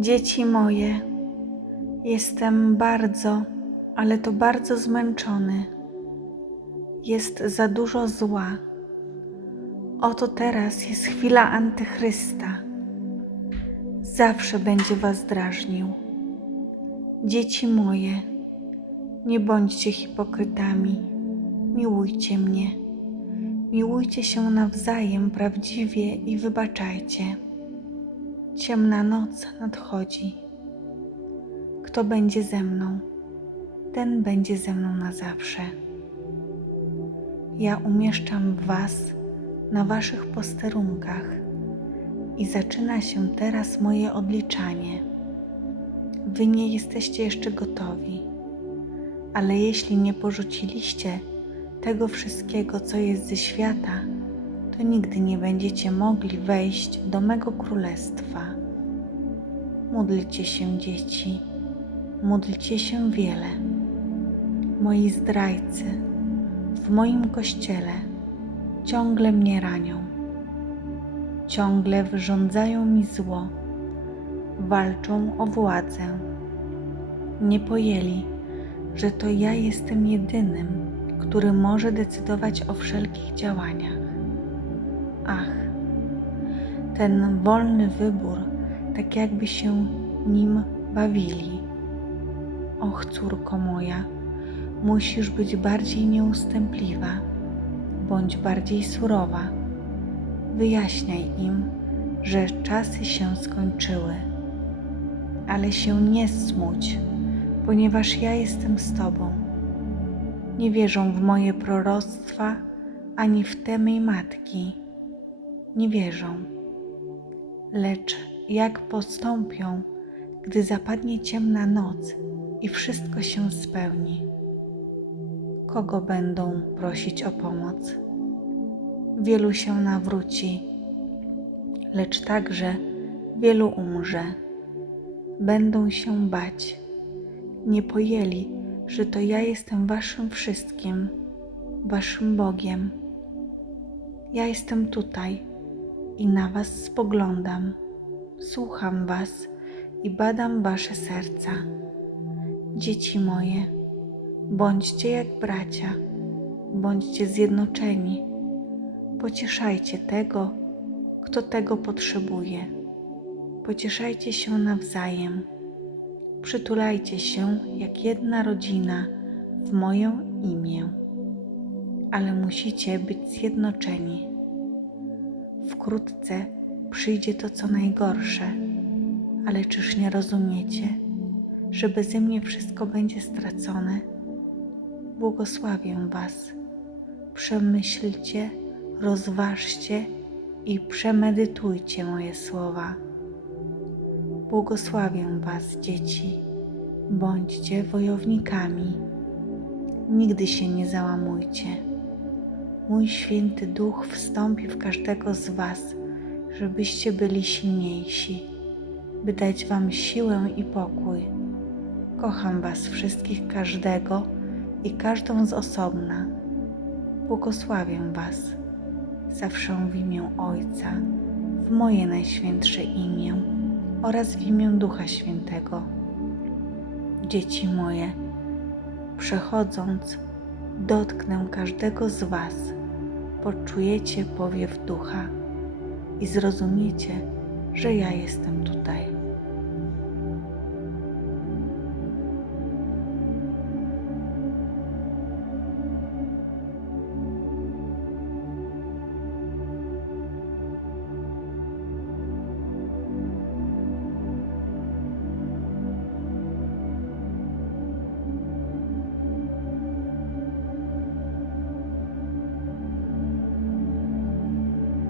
Dzieci moje, jestem bardzo, ale to bardzo zmęczony. Jest za dużo zła. Oto teraz jest chwila antychrysta. Zawsze będzie was drażnił. Dzieci moje, nie bądźcie hipokrytami. Miłujcie mnie. Miłujcie się nawzajem prawdziwie i wybaczajcie. Ciemna noc nadchodzi. Kto będzie ze mną, ten będzie ze mną na zawsze. Ja umieszczam Was na Waszych posterunkach i zaczyna się teraz moje odliczanie. Wy nie jesteście jeszcze gotowi, ale jeśli nie porzuciliście tego wszystkiego, co jest ze świata, to nigdy nie będziecie mogli wejść do mego królestwa. Módlcie się, dzieci, módlcie się wiele. Moi zdrajcy w moim kościele ciągle mnie ranią, ciągle wyrządzają mi zło, walczą o władzę. Nie pojęli, że to ja jestem jedynym, który może decydować o wszelkich działaniach. Ach, ten wolny wybór, tak jakby się nim bawili. Och, córko moja, musisz być bardziej nieustępliwa, bądź bardziej surowa. Wyjaśniaj im, że czasy się skończyły, ale się nie smuć, ponieważ ja jestem z Tobą. Nie wierzą w moje proroctwa ani w te mej matki nie wierzą. Lecz jak postąpią, gdy zapadnie ciemna noc i wszystko się spełni? Kogo będą prosić o pomoc? Wielu się nawróci, lecz także wielu umrze. Będą się bać. Nie pojęli, że to ja jestem waszym wszystkim, waszym Bogiem. Ja jestem tutaj i na Was spoglądam, słucham Was i badam Wasze serca. Dzieci moje, bądźcie jak bracia, bądźcie zjednoczeni, pocieszajcie tego, kto tego potrzebuje. Pocieszajcie się nawzajem, przytulajcie się jak jedna rodzina w moje imię, ale musicie być zjednoczeni Wkrótce przyjdzie to, co najgorsze, ale czyż nie rozumiecie, że beze mnie wszystko będzie stracone? Błogosławię Was. Przemyślcie, rozważcie i przemedytujcie moje słowa. Błogosławię Was, dzieci. Bądźcie wojownikami. Nigdy się nie załamujcie mój święty duch wstąpi w każdego z Was, żebyście byli silniejsi, by dać Wam siłę i pokój. Kocham Was wszystkich, każdego i każdą z osobna. Błogosławię Was zawsze w imię Ojca, w moje najświętsze imię oraz w imię Ducha Świętego. Dzieci moje, przechodząc, dotknę każdego z Was poczujecie powiew ducha i zrozumiecie, że ja jestem tutaj.